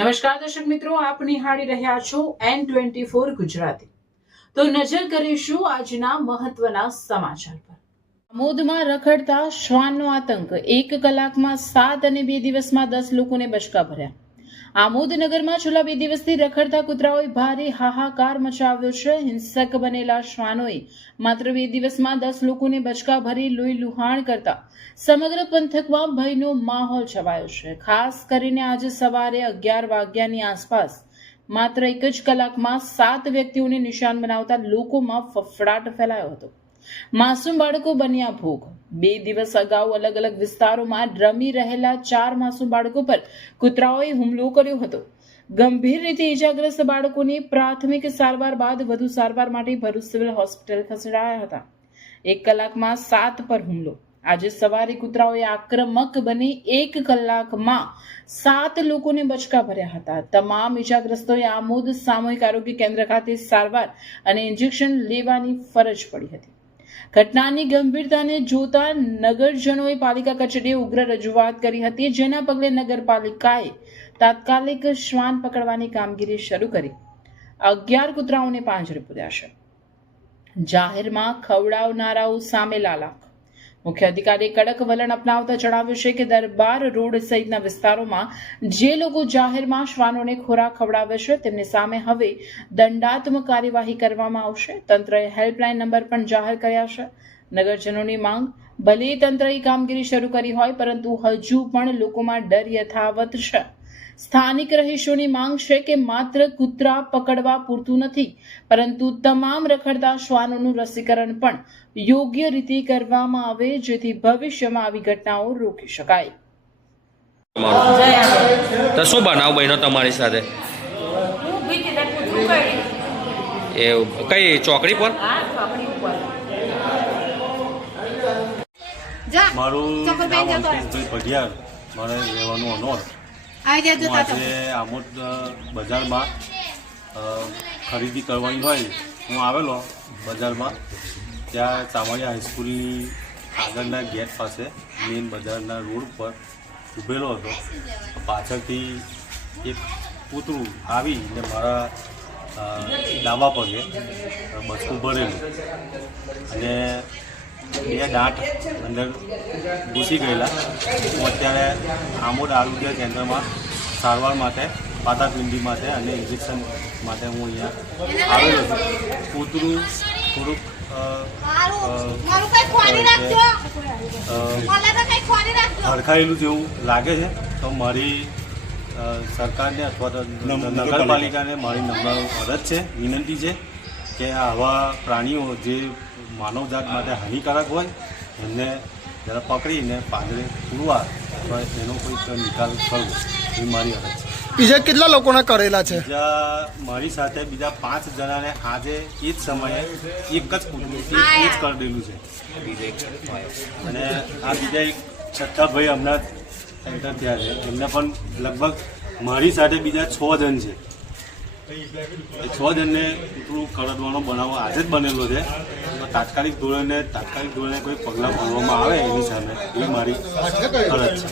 નમસ્કાર દર્શક મિત્રો, આપ નિહાળી રહ્યા છો N24 ગુજરાતી। તો નજર કરીશું આજના મહત્વના સમાચાર પર। આમોદમાં રખડતા શ્વાનનો આતંક, 1 કલાકમાં 7 અને 2 દિવસમાં 10 લોકોને બચકા ભર્યા। આમોદ નગરમાં છેલ્લા 2 દિવસથી રખડતા કૂતરાઓએ ભારે હાહાકાર મચાવ્યો છે। હિંસક બનેલા શ્વાનોએ માત્ર 2 દિવસમાં 10 લોકોને બચકા ભરી લોહી લુહાણ કરતા સમગ્ર પંથકમાં ભયનો માહોલ છવાયો છે। ખાસ કરીને આજે સવારે 11 વાગ્યાની આસપાસ માત્ર 1 જ કલાકમાં 7 વ્યક્તિઓને નિશાન બનાવતા લોકોમાં ફફડાટ ફેલાયો હતો। માસૂમ બાળકો બન્યા ભોગ। 2 દિવસ અગાઉ અલગ અલગ વિસ્તારોમાં રમી રહેલા 4 માસૂમ બાળકો પર કૂતરાઓએ હુમલો કર્યો હતો। ગંભીર રીતે ઇજાગ્રસ્ત બાળકોની પ્રાથમિક સારવાર બાદ વધુ સારવાર માટે ભરૂચ સિવિલ હોસ્પિટલ ખસેડાયા હતા। 1 કલાકમાં 7 પર હુમલો। આજે સવારે કૂતરાઓએ આક્રમક બની 1 કલાકમાં 7 લોકોને બચકા ભર્યા હતા। તમામ ઇજાગ્રસ્તોએ આમોદ સામૂહિક આરોગ્ય કેન્દ્ર ખાતે સારવાર અને ઇન્જેક્શન લેવાની ફરજ પડી હતી। ઘટનાની ગંભીરતાને જોતા નગરજનોએ પાલિકા કચેરીએ ઉગ્ર રજૂઆત કરી હતી, જેના પગલે નગરપાલિકાએ તાત્કાલિક શ્વાન પકડવાની કામગીરી શરૂ કરી 11 કૂતરાઓને પાંજરે પૂર્યા છે। જાહેરમાં ખવડાવનારાઓ સામે લાલાક। મુખ્ય અધિકારીએ કડક વલણ અપનાવતા જણાવ્યું છે કે દરબાર રોડ સહિતના વિસ્તારોમાં જે લોકો જાહેરમાં શ્વાનોને ખોરાક ખવડાવે છે તેમની સામે હવે દંડાત્મક કાર્યવાહી કરવામાં આવશે। તંત્રએ હેલ્પલાઇન નંબર પણ જાહેર કર્યા છે। નગરજનોની માંગ, ભલે તંત્રએ કામગીરી શરૂ કરી હોય પરંતુ હજુ પણ લોકોમાં ડર યથાવત છે। સ્થાનિક રહીશોની માંગ છે કે માત્ર કૂતરા પકડવા પૂરતું નથી, પરંતુ તમામ રખડતા શ્વાનોનું રસીકરણ પણ યોગ્ય રીતે કરવામાં આવે, જેથી ભવિષ્યમાં આવી ઘટનાઓ રોકી શકાય। તો શું બનાવ બન્યો તમારી સાથે? એ કઈ ચોકડી પર? મારું નામ અંકિશભાઈ પઢિયાર, મારે રહેવાનું અનોર। આજે આમોદ બજારમાં ખરીદી કરવાની હોય હું આવેલો બજારમાં। ત્યાં ચામડિયા હાઈસ્કૂલની આગળના ગેટ પાસે મેઇન બજારના રોડ પર ઊભેલો હતો। પાછળથી એક કૂતરું આવીને મારા ડાબા પગે બચકું ભરેલું અને 2 દાંત અંદર ઘૂસી ગયેલા। હું અત્યારે આમોદ આરોગ્ય કેન્દ્રમાં સારવાર માટે, પાતાપિંડી માટે અને ઇન્જેક્શન માટે હું અહીંયા આવેલો છું। કૂતરું થોડુંક હડકાયેલું જેવું લાગે છે, તો મારી સરકારને અથવા તો નગરપાલિકાને મારી નમ્ર અરજ છે, વિનંતી છે કે આવા પ્રાણીઓ જે માનવજાત માટે હાનિકારક હોય એમને જરા પકડીને પાંજરે પૂરવા અથવા એનો કોઈક નિકાલ કરવો, એ મારી અરજ છે। બીજા કેટલા લોકોને કરેલા છે? બીજા મારી સાથે બીજા 5 જણાને આજે એ જ સમયે એક જ કૂતરું એ જ કરેલું છે। અને આ બીજા એક છઠ્ઠા ભાઈ હમણાં એન્ટર થયા છે, એમને પણ લગભગ મારી સાથે બીજા 6 જણ છે। એ 6 જણને કૂતરું કરડવાનો બનાવ આજે જ બનેલો છે। તો તાત્કાલિક ધોરણે કોઈ પગલાં ભરવામાં આવે એની સામે, એ મારી ફરજ છે।